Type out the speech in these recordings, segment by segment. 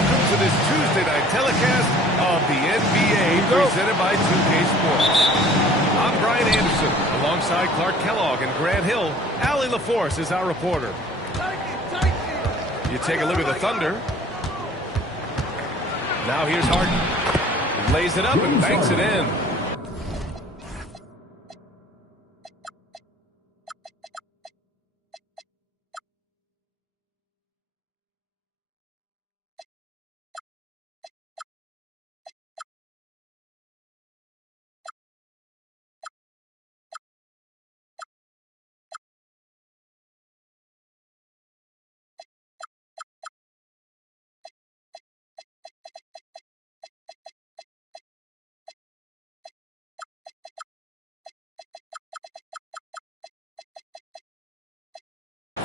Welcome to this Tuesday night telecast of the NBA presented by 2K Sports. I'm Brian Anderson, alongside Clark Kellogg and Grant Hill. Allie LaForce is our reporter. You take a look at the Thunder. Now here's Harden. He lays it up and banks it in.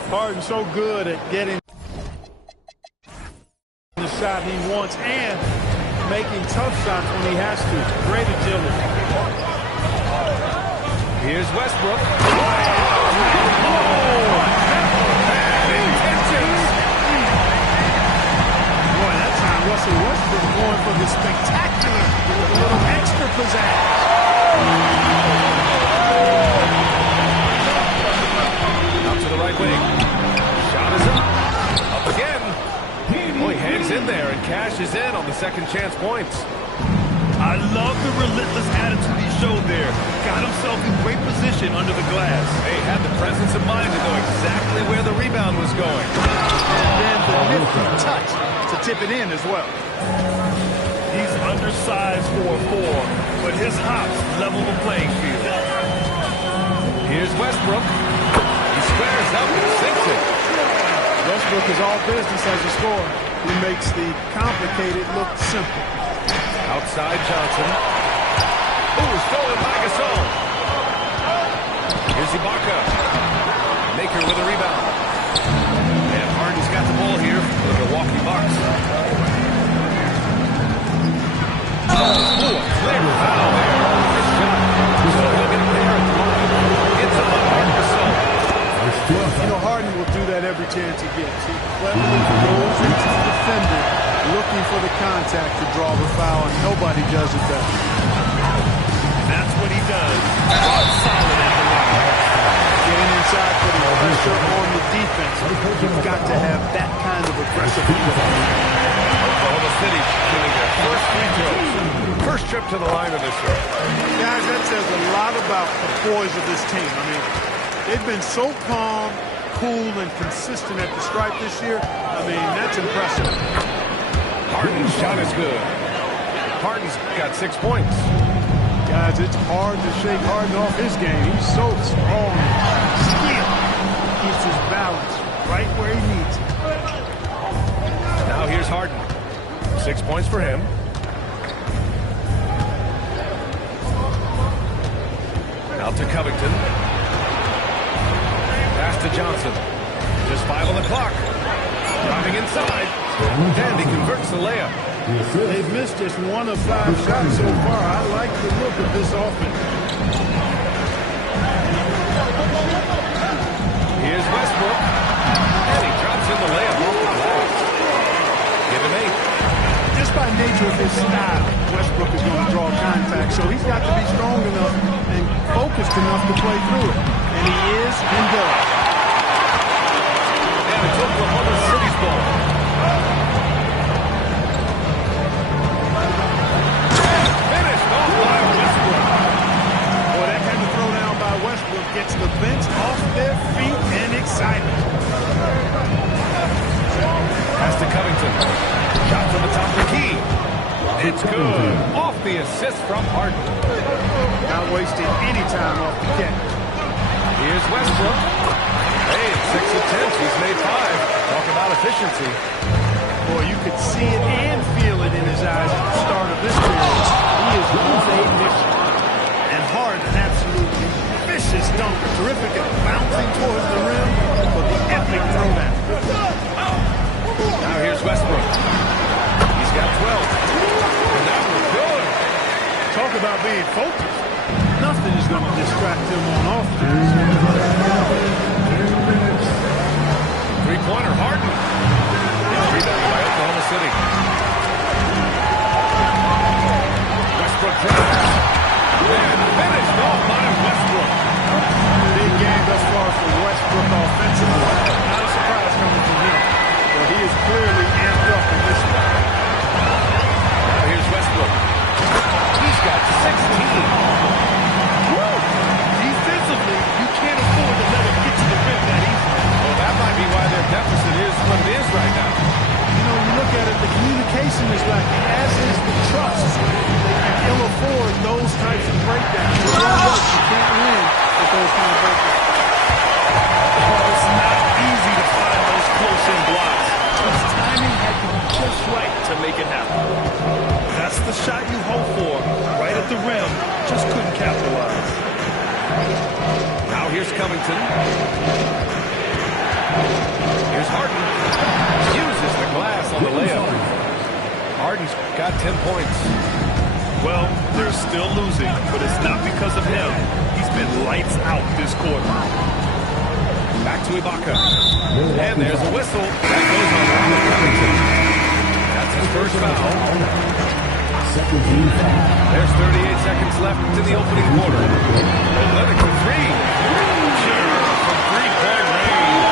Harden's so good at getting the shot he wants and making tough shots when he has to. Great agility. Here's Westbrook. Boy, that time Russell Westbrook going for the spectacular with a little extra pizzazz. Out to the right wing. Shot is up. Up again. Boy, hangs in there and cashes in on the second chance points. I love the relentless attitude he showed there. Got himself in great position under the glass. They had the presence of mind to know exactly where the rebound was going. And then the nifty touch to tip it in as well. He's undersized for a 4, but his hops level the playing field. Here's Westbrook. He squares up and sinks it. Westbrook is all business as a scorer. He makes the complicated look simple. Outside Johnson. Ooh, stolen by Gasol. Here's Ibaka. Maker with a rebound. And Harden's got the ball here for the Milwaukee Bucks. Oh, a clear foul there. This shot. So he'll get there at the line. It's on Gasol. You know, Harden will do that every chance he gets. He cleverly goes into the defender, looking for the contact to draw the foul, and nobody does it better. That's what he does. Rock solid at the line. Getting inside, putting pressure on the defense. You've got to have that kind of aggressive play. Oklahoma City shooting their first free throws. First trip to the line of this one. Guys, that says a lot about the poise of this team. I mean, they've been so calm, cool, and consistent at the stripe this year. I mean, that's impressive. Harden's shot is good. Harden's got 6 points. Guys, it's hard to shake Harden off his game. He's so strong. Skill. Keeps his balance right where he needs it. Now here's Harden. 6 points for him. Out to Covington. Pass to Johnson. Just 5 on the clock. Driving inside. And he converts the layup. They've missed just 1 of 5 shots so far. I like the look of this offense. Here's Westbrook. And he drops in the layup off the glass. Give him 8. Just by nature of his style, Westbrook is going to draw contact, so he's got to be strong enough and focused enough to play through it. And he is and does. And it's Oklahoma City's ball. Finished off by Westbrook. Boy, that kind of throwdown by Westbrook gets the bench off their feet and excited. Pass to Covington. Shot from the top of the key. It's good. Off the assist from Harden. Not wasting any time off the catch. Here's Westbrook. Hey, 6 attempts. He's made 5. Talk about efficiency. Boy, you could see it and feel it in his eyes at the start of this period. He is on a mission. And Harden, absolutely vicious dunker. Terrific at bouncing towards the rim for the epic throwdown. Now here's Westbrook. He's got 12. And that was good. Talk about being focused. Nothing is going to distract him on offense. 3-pointer, Harden. It's rebounded by Oklahoma City. City. Westbrook drives. And finished off by Westbrook. Big game thus far for Westbrook offensively. Not a surprise coming from him. But he is clearly amped up in this one. Now here's Westbrook. He's got 16. Woo! Defensively, you can't afford to let him get to the rim that easily. Well, that might be why their deficit is what it is right now. You know, you look at it, the communication is lacking, as is the trust. They can ill afford those types of breakdowns. You can't win with those kind of breakdowns. Oh, it's not easy to find those close-in blocks. His timing had to be just right to make it happen. That's the shot you hope for, right at the rim. Just couldn't capitalize. Now here's Covington. Here's Harden. Uses the glass on the layup. Harden's got 10 points. Well, they're still losing, but it's not because of him. He's been lights out this quarter. Back to Ibaka. And there's a whistle. That goes on Robert Covington. That's his first foul. There's 38 seconds left in the opening quarter. Olynyk for three. From three-point range.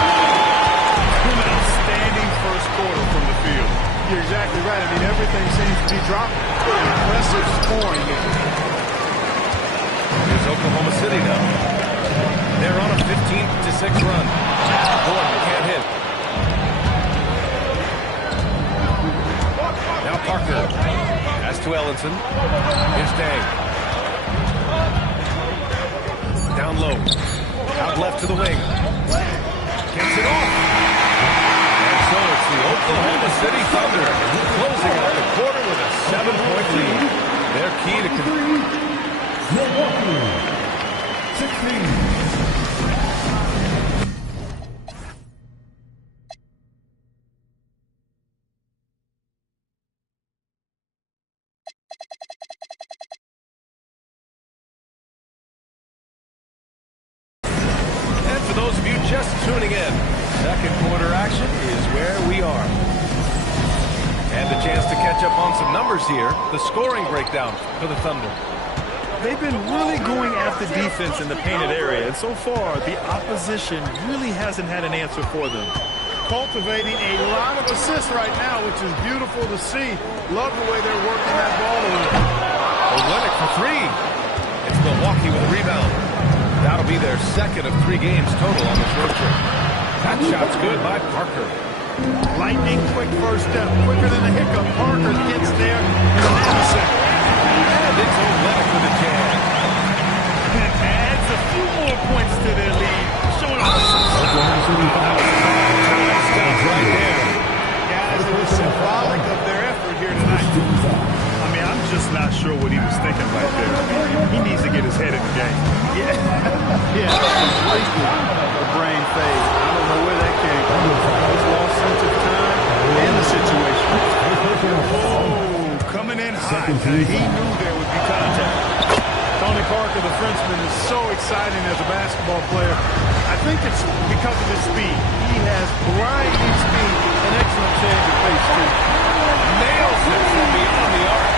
An outstanding first quarter from the field. You're exactly right. I mean, everything seems to be dropping. Impressive scoring here. Here's Oklahoma City now. They're on a 15-6 run. Gordon can't hit. Now Parker. Pass to Ellenson. Here's Dang. Down low. Out left to the wing. Gets it off. And so it's the Oklahoma City Thunder closing out the quarter with a 7-point lead. Their key to Milwaukee, 16. For those of you just tuning in, second quarter action is where we are. And a chance to catch up on some numbers here. The scoring breakdown for the Thunder. They've been really going after defense in the painted area, and so far, the opposition really hasn't had an answer for them. Cultivating a lot of assists right now, which is beautiful to see. Love the way they're working that ball around. Olynyk for three. It's Milwaukee with a rebound. That'll be their second of 3 games total on this road trip. That shot's good by Parker. Lightning quick first step, quicker than a hiccup. Parker gets there in a nanosecond. And it's Olynyk with a jam. And adds a few more points to their lead, showing us Stop right there. Guys, it was symbolic of their effort here tonight. I mean, I'm just not sure what he was thinking right there. He needs to get his head in the game. Yeah, completely a brain phase. I don't know where that came from. He's lost sense of time and the situation. Oh, coming in hot. He knew there would be contact. Tony Parker, the Frenchman, is so exciting as a basketball player. I think it's because of his speed. He has blinding speed, an excellent change of pace, too. Nails it from beyond the arc.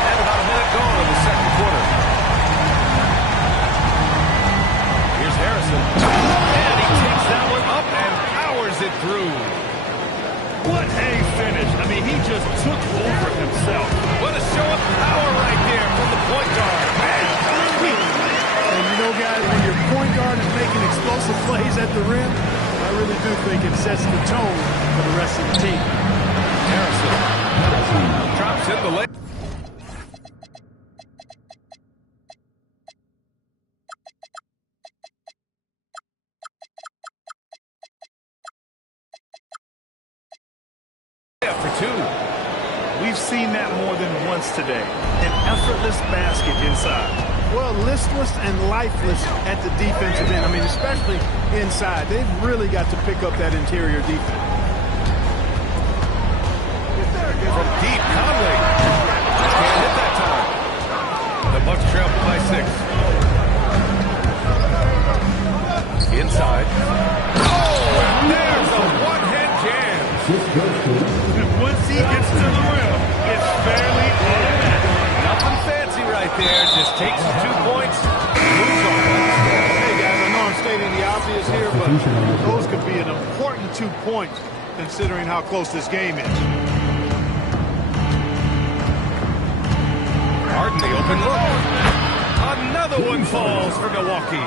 And about a minute gone in the second quarter. Here's Harrison. And he takes that one up and powers it through. What a finish. I mean, he just took over himself. What a show of power right there from the point guard. And you know, guys, when your point guard is making explosive plays at the rim, I really do think it sets the tone for the rest of the team. Harrison drops in the lane. For 2. We've seen that more than once today. An effortless basket inside. Well, listless and lifeless at the defensive end. I mean, especially inside. They've really got to pick up that interior defense. From deep, Conley. Can't hit that time. The Bucks trail by 6. Inside. Oh, and there's a one-hand jam. there, just takes the 2 points, moves on. Hey, guys, I know I'm stating the obvious here, but those could be an important 2 points considering how close this game is. Harden, the open look. Another one falls for Milwaukee.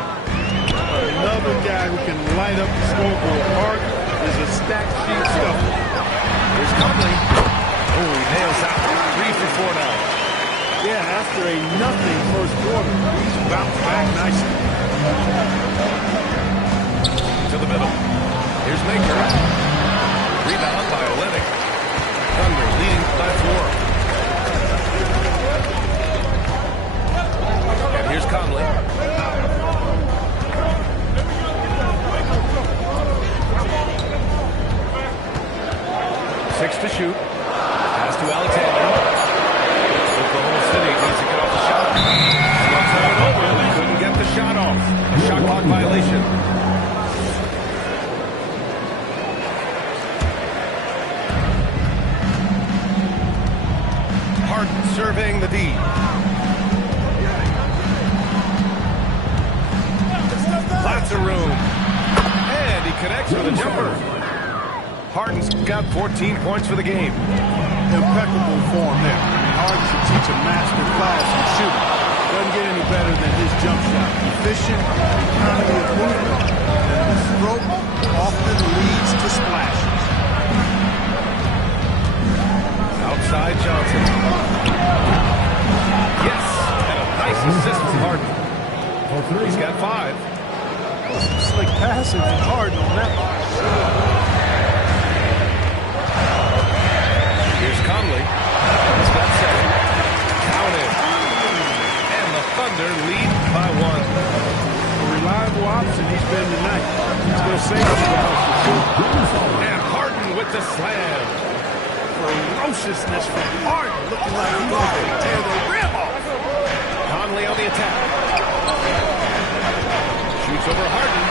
Another guy who can light up the scoreboard. Harden is a stack sheet stuffer. Here's Conley. Oh, he nails out 3 for 4 now. Yeah, after a nothing first quarter, he's bounced back nicely. To the middle. Here's Maker. Rebound by Olynyk. Thunder leading by 4. And here's Conley. 6 to shoot. Pass to Alexander. Oklahoma City needs to get off the shot. He'll turn it over. Couldn't get the shot off. A shot clock violation. Harden surveying the D. Lots of room. And he connects with a jumper. Harden's got 14 points for the game. Impeccable form there. Harden should teach a master class in shooting. Doesn't get any better than his jump shot. Efficient, economy of movement, and the stroke often leads to splashes. Outside Johnson. Yes, and a nice assist from Harden. He's got 5. Oh, some slick passing from Harden on that one. Here's Conley. He's got 7. Counted. And the Thunder lead by 1. A reliable option he's been tonight. He's going to save us for And Harden with the slam. ferociousness from Harden. Looking like he's going to tear the rim off. Conley on the attack. Shoots over Harden.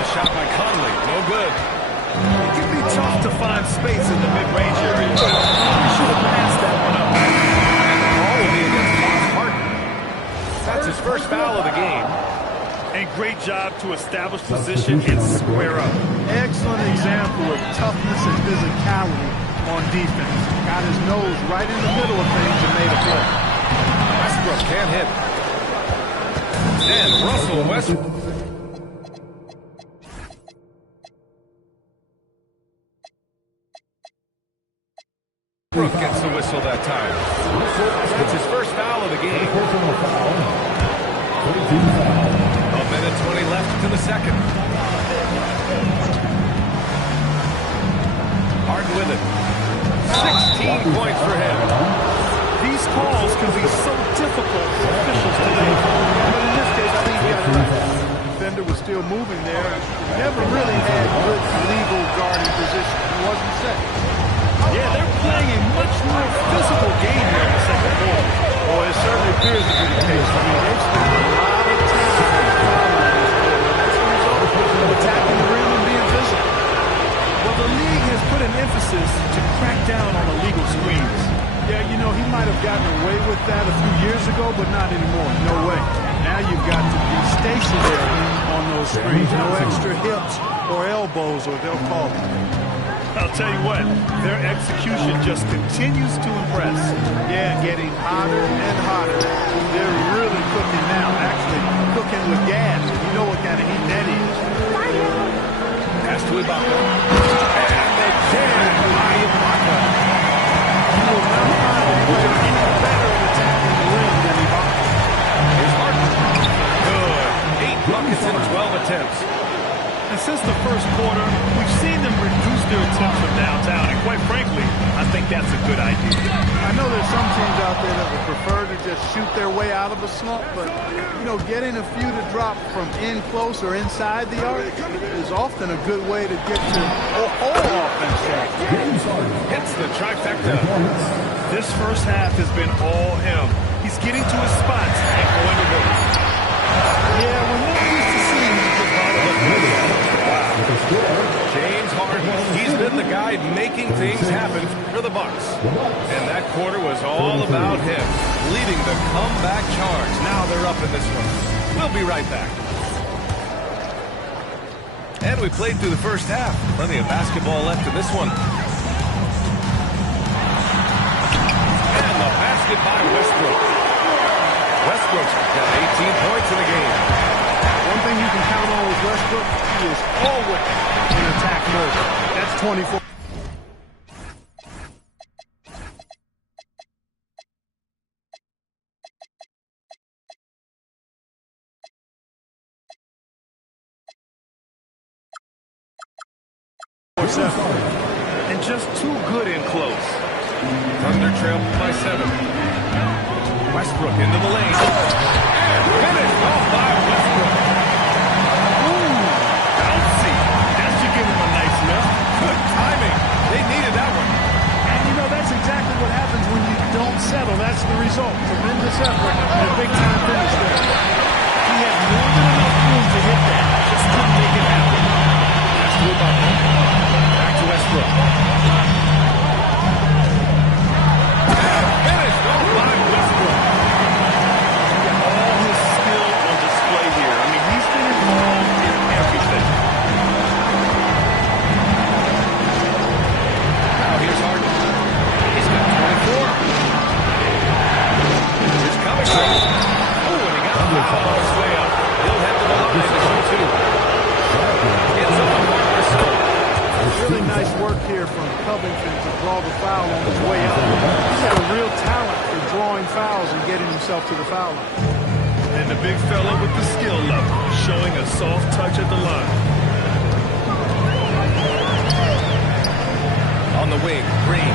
The shot by Conley. No good. It can be tough to find space in the mid-range area. He should have passed that one up. And the ball will be against Harden. That's his first foul of the game. And great job to establish position and square up. Excellent example of toughness and physicality on defense. Got his nose right in the middle of things and made a play. Westbrook can't hit. And Russell Westbrook. Brooke gets the whistle that time. It's his first foul of the game. A minute 20 left to the second. Harden with it. 16 points for him. These calls can be so difficult for officials today. But in this case, I think he got it right. The defender was still moving there. Never really had good legal guarding position. He wasn't set. Yeah, they're playing a much more physical game here in the second quarter. Well, it certainly appears to be the case. I mean, they've spent a lot of time as a result of attacking the rim and being physical. Well, the league has put an emphasis to crack down on illegal screens. Yeah, you know, he might have gotten away with that a few years ago, but not anymore. No way. Now you've got to be stationary on those screens. No extra hips or elbows, or they'll call it. I'll tell you what, their execution just continues to impress. Yeah, getting hotter and hotter. They're really cooking now. Actually, cooking with gas. You know what kind of heat that is. Pass to Ibaka. And they can by Ibaka. You will not find a player any better at attacking the rim than Ibaka. Here's Harden. Good. 8 buckets in 12 attempts. And since the first quarter, we've seen them reduce their attempts from downtown. And quite frankly, I think that's a good idea. I know there's some teams out there that would prefer to just shoot their way out of a slump, but, you know, getting a few to drop from in close or inside the arc is often a good way to get to whole offense shot. Hits the trifecta. This first half has been all him. He's getting to his spots and going to work. Yeah, we're not used to seeing him get bottled up. James Harden, he's been the guy making making things happen for the Bucks. And that quarter was all about him, leading the comeback charge. Now they're up in this one. We'll be right back. And we played through the first half. Plenty of basketball left in this one. And the basket by Westbrook. Westbrook's got 18 points in the game. One thing you can count on with Westbrook, he is always in attack mode. That's 24. And just too good in close. Thunder trail by 7. Westbrook into the lane. And finished off by Westbrook. Ooh, bouncy. That should give him a nice lift. Good timing. They needed that one. And you know, that's exactly what happens when you don't settle. That's the result. Tremendous effort and a big-time finish there. He had more than enough room to hit that. Just couldn't make it happen. That's to Ibaka. Back to Westbrook. And finished off by Westbrook. All his skill on display here. I mean, he's been involved in everything. Now here's Harden. He's got 24. Here's Covington. Oh, and he got the foul on his way up. He'll head to the line to shoot 2. It's a mark for Sol. Really nice work here from Covington to draw the foul on his way up. He's got a real talent for drawing fouls and getting himself to the foul line. And the big fella with the skill level, showing a soft touch at the line. On the wing, Green.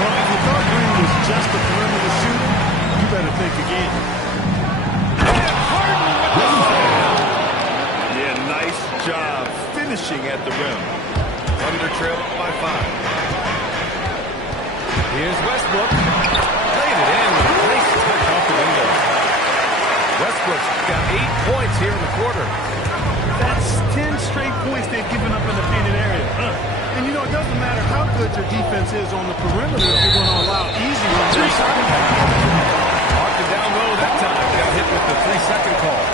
Well, if you thought Green was just a perimeter shooter, you better think again. Yeah, nice job finishing at the rim. Under trail by 5. Here's Westbrook. Laid it in with a nice touch off the window. Westbrook's got 8 points here in the quarter. That's 10 straight points they've given up in the painted area. And you know, it doesn't matter how good your defense is on the perimeter if you're going to allow easy ones inside. Marked it down low that time. Got hit with the 3-second call.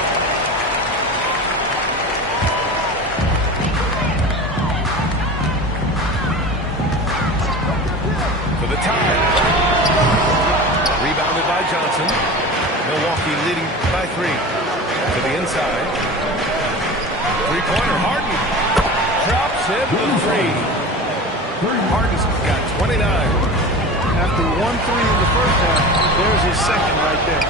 For the tie. Rebounded by Johnson. Milwaukee leading by 3. To the inside. Three-pointer, Harden. Drops in the 3. Harden's got 29. After 1-3 in the first half, there's his second right there.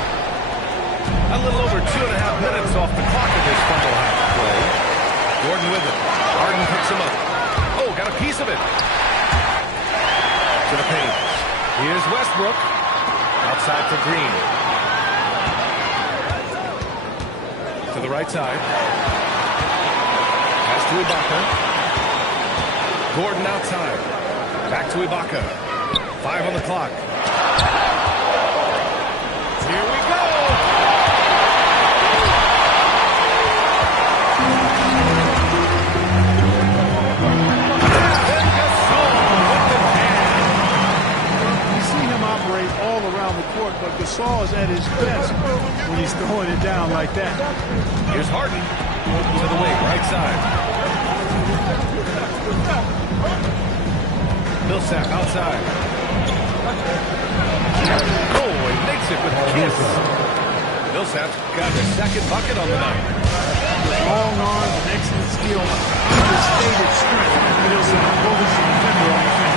A little over 2.5 minutes off the clock of this fumble half play. Gordon with it. Harden picks him up. Oh, got a piece of it. To the paint. Here's Westbrook. Outside for Green. To the right side. Pass to Ibaka. Gordon outside. Back to Ibaka. 5 on the clock. Here we go. You see him operate all around the court, but Gasol is at his best when he's throwing it down like that. Here's Harden. To the wing, right side. Millsap outside. Oh, he makes it with a kiss. Millsap's got his second bucket on the night. Long arms and excellent skill. Understated strength. Millsap, Golden's defender on the field.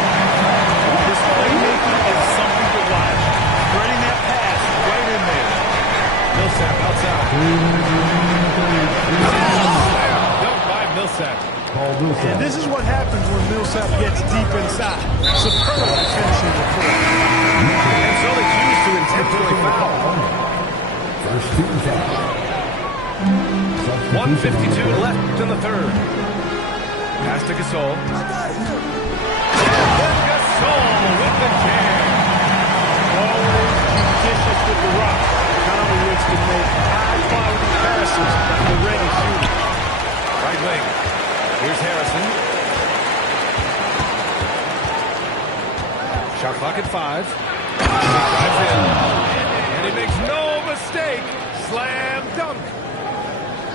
This playmaking is something to watch. Spreading that pass right in there. Millsap outside. Dunked by Millsap. And this is what happens when Millsap gets deep inside. Superb finishing the floor. And so they choose to intentionally foul. First team foul. 1:52 left in the third. Pass to Gasol. And Gasol with the jam. Always judicious with the rock. Conley can make high-quality passes Shot clock at 5. He drives in. And he makes no mistake. Slam dunk.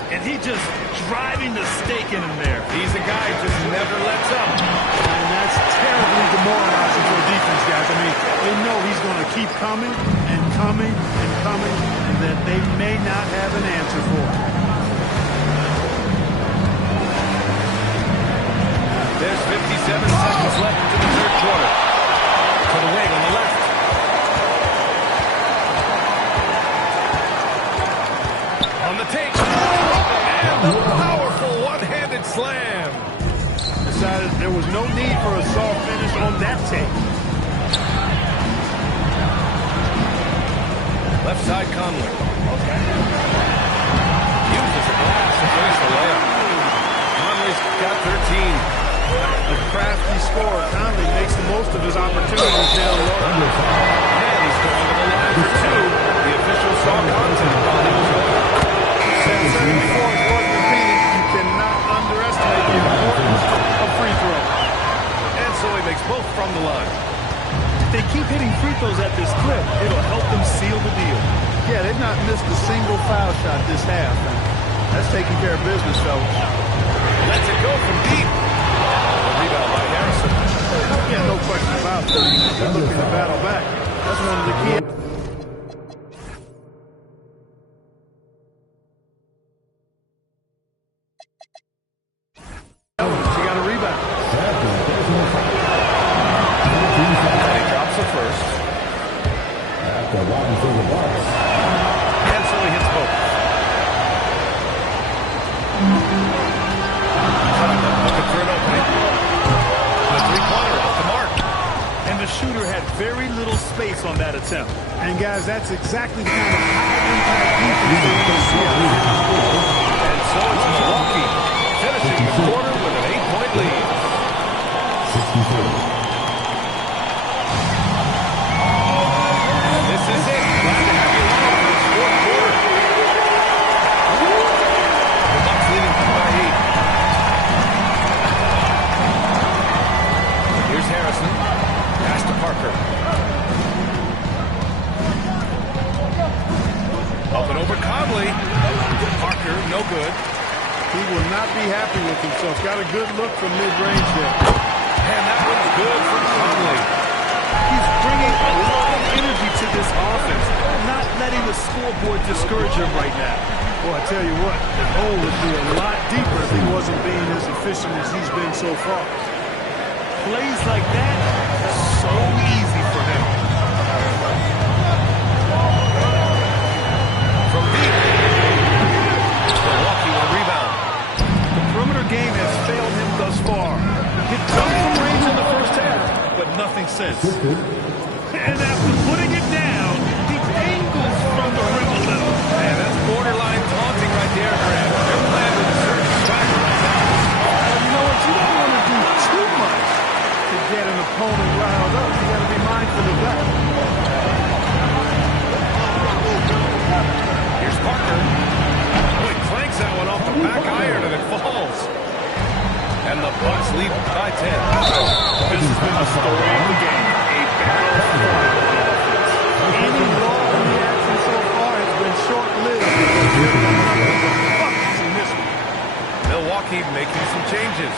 And he just driving the stake in him there. He's a guy who just never lets up. And that's terribly demoralizing for a defense, guys. I mean, they know he's going to keep coming and coming and coming, and that they may not have an answer for it. There's 57 seconds left into the third quarter. To the wing on the left. On the take. And the powerful one-handed slam. Decided there was no need for a soft finish on that take. Left side Conley. Uses a glass to finish the layup. Conley's got 13. The crafty scorer, Conley makes the most of his opportunities down low. And he's going to the line for 2. The official saw contact while he was over. Said before, it's worth repeating. You cannot underestimate the importance of free throws. And so he makes both from the line. If they keep hitting free throws at this clip, it'll help them seal the deal. Yeah, they've not missed a single foul shot this half. And that's taking care of business, fellas. Lets it go from deep. Rebound by Harrison. Yeah, no question about it. They're looking to battle back. That's one of the key. She got a rebound. And he drops it first. After one for the Bucks. And so he hits both. Looking for an opening. The three-pointer off the mark. And the shooter had very little space on that attempt. And guys, that's exactly the kind of high-impact defense they want to see. And so it's Milwaukee finishing the quarter with an 8-point lead. 64. This is it. Glad to have you along for this fourth quarter. The Bucks leading by 8. Here's Harrison. Pass to Parker. Up and over Conley. Parker, no good. He will not be happy with himself. Got a good look from mid-range there. And that one's good from Conley. He's bringing a lot of energy to this offense, not letting the scoreboard discourage him right now. Well, I tell you what, the hole would be a lot deeper if he wasn't being as efficient as he's been so far. Plays like that, so easy for him. From deep. Milwaukee will rebound. The perimeter game has failed him thus far. Hit some from range in the first half, but nothing since. And after putting it down, he angles from the rim a little. Man, that's borderline taunting right there, Grant. They're playing with a certain swagger right now. Well, you know what? You don't want to do too much to get an opponent riled up. You got to be mindful of that. Here's Parker. Oh, he clanks that one off the back iron and it falls. And the Bucks lead by 10. This has been the story of the game. A battle for the offense. Any law in the action so far has been short-lived. Bucks in this one. Milwaukee making some changes.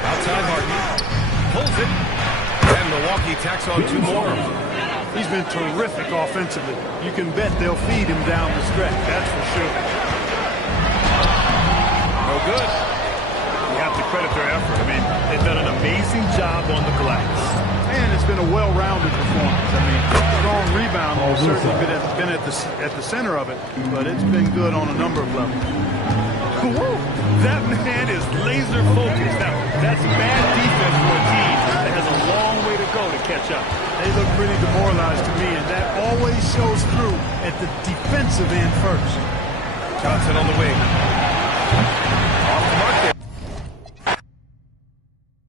Outside Martin. Pulls it. And Milwaukee tacks on 2 more. He's been terrific offensively. You can bet they'll feed him down the stretch, that's for sure. No good. You have to credit their effort. I mean, they've done an amazing job on the glass. And it's been a well-rounded performance. I mean, strong rebound has certainly been at the center of it, but it's been good on a number of levels. Whoa, that man is laser focused. Now, that's bad defense for a team that has a long way to go to catch up. They look pretty demoralized to me, and that always shows through at the defensive end first. Johnson on the wing.